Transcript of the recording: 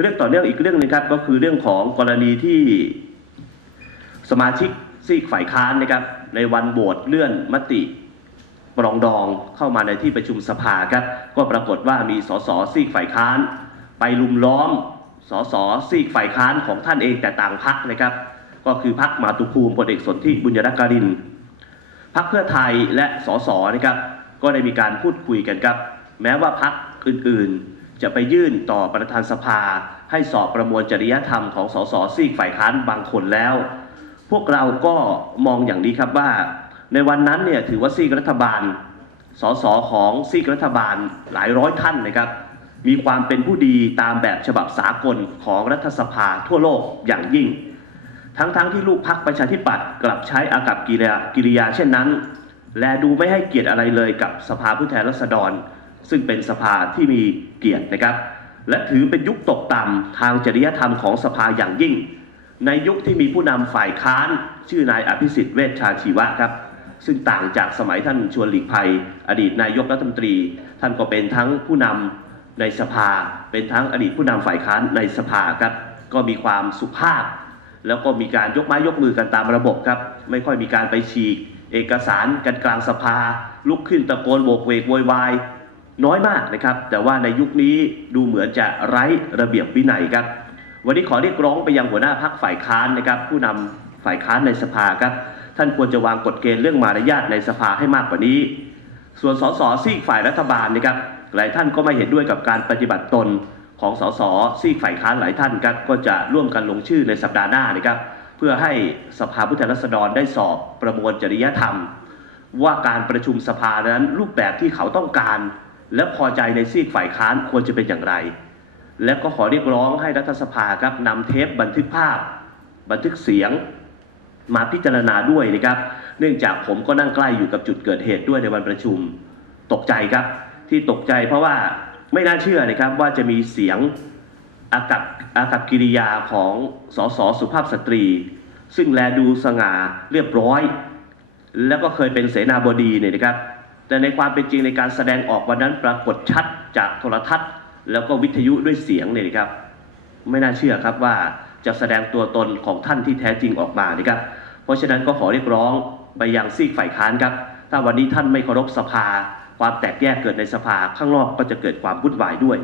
เรื่องต่อเนื่องอีกเรื่องหนึงครับก็คือเรื่องของกรณีที่สมาชิกซีกฝ่ายค้านนะครับในวันโหวตเลื่อนมติปรองดองเข้ามาในที่ประชุมสภาครับก็ปรากฏว่ามีสสซีกฝ่ายค้าน ไปลุมล้อมสสซีกฝ่ายค้านของท่านเองแต่ต่างพักนะครับ ก็คือพักมาตุภูมิพลเอกสนธิบุญรักการินพักเพื่อไทยและสสนะครับก็ได้มีการพูดคุยกันครับ แม้ว่าพักอื่นๆ จะไปยื่นต่อประธานสภา ให้สอบประมวลจริยธรรมของสสซีกฝ่ายค้านบางคนแล้ว พวกเราก็มองอย่างนี้ครับว่า ในวันนั้นเนี่ยถือว่าซีกรัฐบาล สสของซีกรัฐบาลหลายร้อยท่านนะครับ มีความเป็นผู้ดีตามแบบฉบับสากลของรัฐสภาทั่วโลกอย่างยิ่ง ทั้งๆทที่ลูกพักประชาธิปัตย์กลับใช้อากับกิริยากิริยาเช่นนั้น และดูไม่ให้เกียรติอะไรเลยกับสภาผู้แทนราษฎร ซึ่งเป็นสภาที่มีเกียรตินะครับ และถือเป็นยุคตกต่ำทางจริยธรรมของสภาอย่างยิ่ง ในยุคที่มีผู้นำฝ่ายค้านชื่อนายอภิสิทธิ์เวชชาชีวะครับ ซึ่งต่างจากสมัยท่านชวนหลีกภัย อดีตนายกรัฐมนตรี ท่านก็เป็นทั้งผู้นำในสภา เป็นทั้งอดีตผู้นำฝ่ายค้านในสภาครับ ก็มีความสุภาพ แล้วก็มีการยกไม้ยกมือกันตามระบบครับ ไม่ค่อยมีการไปฉีก เอกสารกันกลางสภา ลุกขึ้นตะโกนโบกเวกโวยวาย น้อยมากนะครับ แต่ว่าในยุคนี้ดูเหมือนจะไร้ระเบียบวินัยครับ วันนี้ขอเรียกร้องไปยังหัวหน้าพักฝ่ายค้านนะครับ ผู้นำฝ่ายค้านในสภาครับ ท่านควรจะวางกฎเกณฑ์เรื่องมารยาทในสภาให้มากกว่านี้ ส่วนสสซีกฝ่ายรัฐบาลนะครับ หลายท่านก็ไม่เห็นด้วยกับการปฏิบัติตนของสสซีกฝ่ายค้านหลายท่านครับก็จะร่วมกันลงชื่อในสัปดาห์หน้านะครับ เพื่อให้สภาผู้แทนราษฎรได้สอบประมวลจริยธรรม ว่าการประชุมสภานั้นรูปแบบที่เขาต้องการ และพอใจในซีกฝ่ายค้านควรจะเป็นอย่างไร และก็ขอเรียกร้องให้รัฐสภาครับนำเทปบันทึกภาพ บันทึกเสียง มาพิจารณาด้วยนะครับ เนื่องจากผมก็นั่งใกล้อยู่กับจุดเกิดเหตุด้วยในวันประชุม ตกใจครับ ที่ตกใจเพราะว่าไม่น่าเชื่อนะครับว่าจะมีเสียงอากับอากับกิริยาของสสสุภาพสตรี ซึ่งแลดูสง่าเรียบร้อย แล้วก็เคยเป็นเสนาบดีเนี่ยนะครับ แต่ในความเป็นจริงในการแสดงออกวันนั้นปรากฏชัดจากโทรทัศน์ แล้วก็วิทยุด้วยเสียงเนี่ยนะครับ ไม่น่าเชื่อครับว่าจะแสดงตัวตนของท่านที่แท้จริงออกมานะครับ เพราะฉะนั้นก็ขอเรียกร้องไปยังซีกฝ่ายค้านครับ ถ้าวันนี้ท่านไม่เคารพสภา ความแตกแยกเกิดในสภาข้างนอกก็จะเกิดความวุ่นวายด้วย